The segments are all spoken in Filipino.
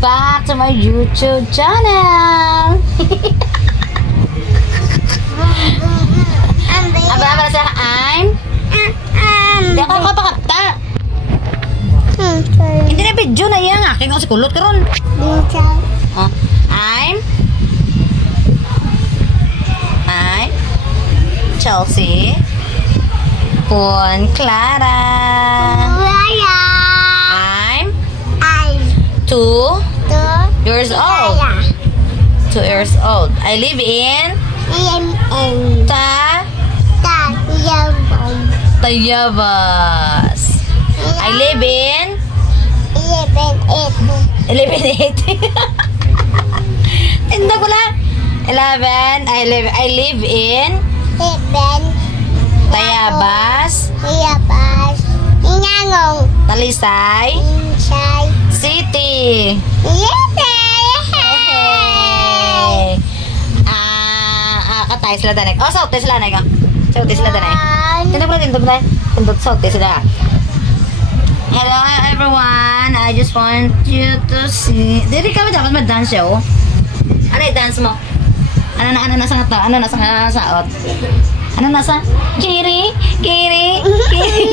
back to my YouTube channel. Aba sa I'm hindi ako kapakapta. Hindi na video na yan. Aking ako si kulot karon. I'm Chelsea Pun Clara. I'm 2 years old. 2 years old. I live in Tayabas. I live in 11. Tinda ko lang. 11. I live in Tayabas. Talisay City. Katay sila danig. Oh, saute sila danig. Saute sila danig. Tinda ko lang tindog saute sila. Hello everyone. I just want you to see. Dili kami dapat mag-dance yo. Ano i-dance mo? Ano na sa ngata? Ano na sa saot? Ano na sa? Kiri. Kiri, king,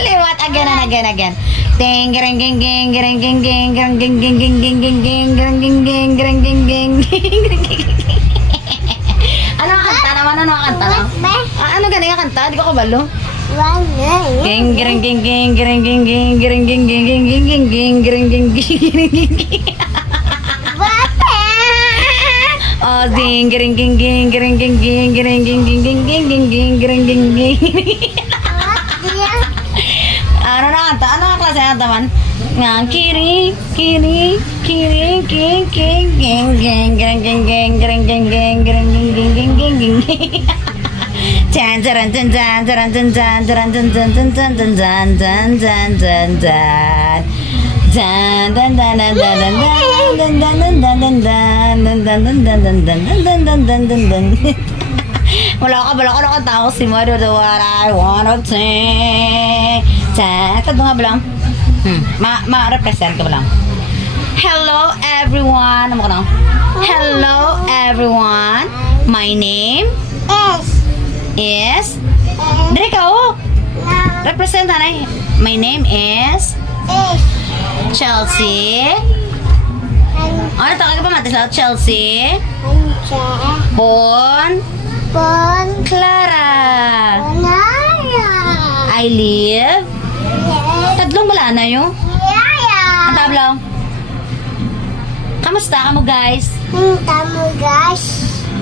lewat again. Ting gereng geng geng gereng geng geng gereng geng geng geng geng geng geng gereng geng geng gereng geng geng geng. Ano kanta naman? Ano kanta lang? Ano galing kanta? Di ko kabalo. Geng gereng geng geng gereng geng geng gereng geng geng geng geng geng geng gereng geng geng. Oh, ding gereng geng geng gereng geng geng gereng geng geng geng geng geng geng gereng geng geng. Ano na kanta? Ano ang klase kanta man? Nga kiri king geng geng gereng geng geng gereng geng geng gereng geng geng geng geng geng. Jan jan jan jan jan jan jan jan jan jan jan jan jan jan jan jan jan. Dan dan dan dan dan dan dan dan dan dan. Wala ka tao si Mother the what I wanna sing. Chat nga ba lang? Ma-represent ka ba lang? Hello everyone. Hello everyone. My name is Dre ka oh. Represent hanay. My name is Chelsea. Ano tawag ka pa matis? Chelsea Pun Clara. I live tatlong bala na yun. Ang tablaw. Kamusta ka mo guys?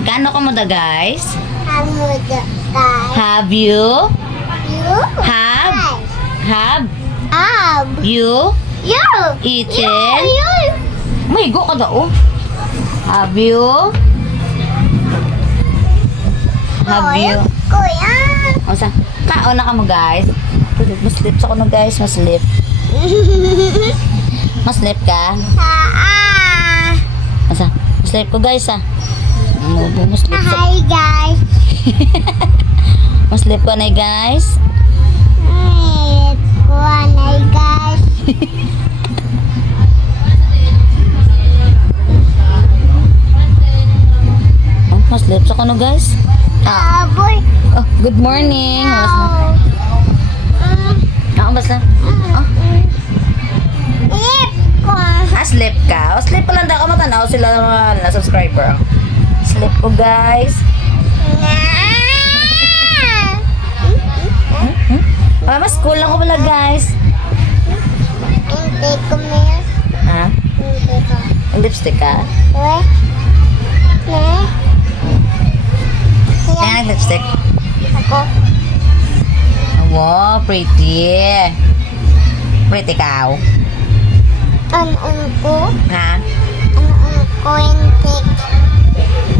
Kano ka mo da guys? Have you eaten? May go ka daw. Have you Osa, kaon na ka mo guys. Maslip sa kuno guys, maslip. Maslip ka? Osa, maslip ko guys ah. Maslip sa. Hi guys. Maslip ko na guys. Maslip sa kuno guys. Boy. Oh, good morning. Basta. Sleep ka. Sleep pa lang daw ka matanaw sila na subscriber. Sleep ko guys. Mas cool lang ko pala guys. Hindi ko meron. Ha? Hindi ko. Ang lipstick ka? Kaya nag-lipstick? Ako. Wow, pretty. Pretty cow. Ano ko? Ha? Ano ko yung tick?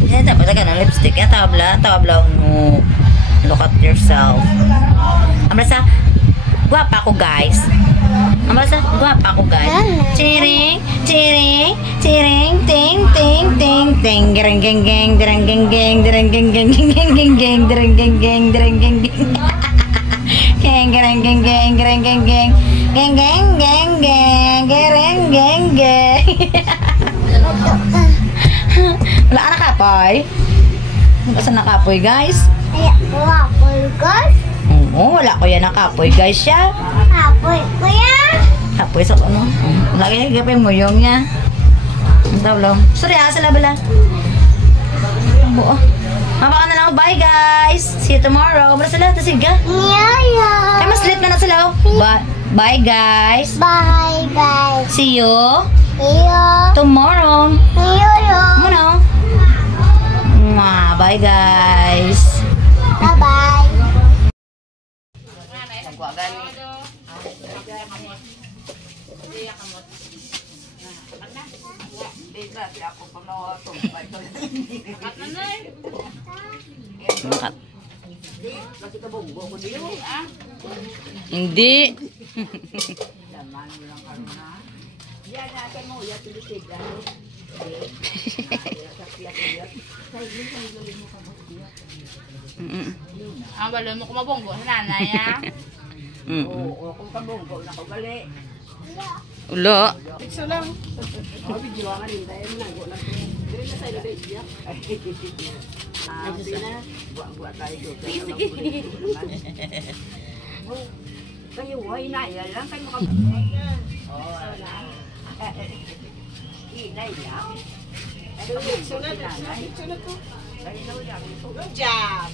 Hindi, dapat ka ng lipstick. Tabla. No. Look at yourself. Amrasa, guwapa ako guys. Amrasa, guwapa ako guys. Chiring, chiring, chiring, ting, ting, ting, ting, gereng, geng, geng, gereng, geng, geng, gereng, geng, geng, geng, geng, geng, geng, gereng, geng, geng, gereng, geng, geng. Geng, gereng, geng, geng, gereng, geng, geng, geng, geng, geng, geng, gereng, geng, geng. Wala ka nakapoy? Wala ka nakapoy guys? Ay, apoy, guys. Oo, wala ko yan nakapoy guys siya. Apoy, kuya. Kapoy sa ano? Lagi gapin mo yung niya. Ang tawlo. Sorry sila bala. Oo. Mabaka na lang ako. Bye guys. See you tomorrow. Mara sila. Tasiga. Yeah. Ay, mas sleep na sila. Bye. Bye guys. Bye, guys. See you Yeah. tomorrow. Yeah. Muna. Bye guys. Bye-bye. Hindi. Ang balon mo kumabonggo sa nanay ha. Oo, kung kabonggo na ko gali. Ulo. Isa lang. Kayo ay naya lang kayo maka Inay lang. Good job.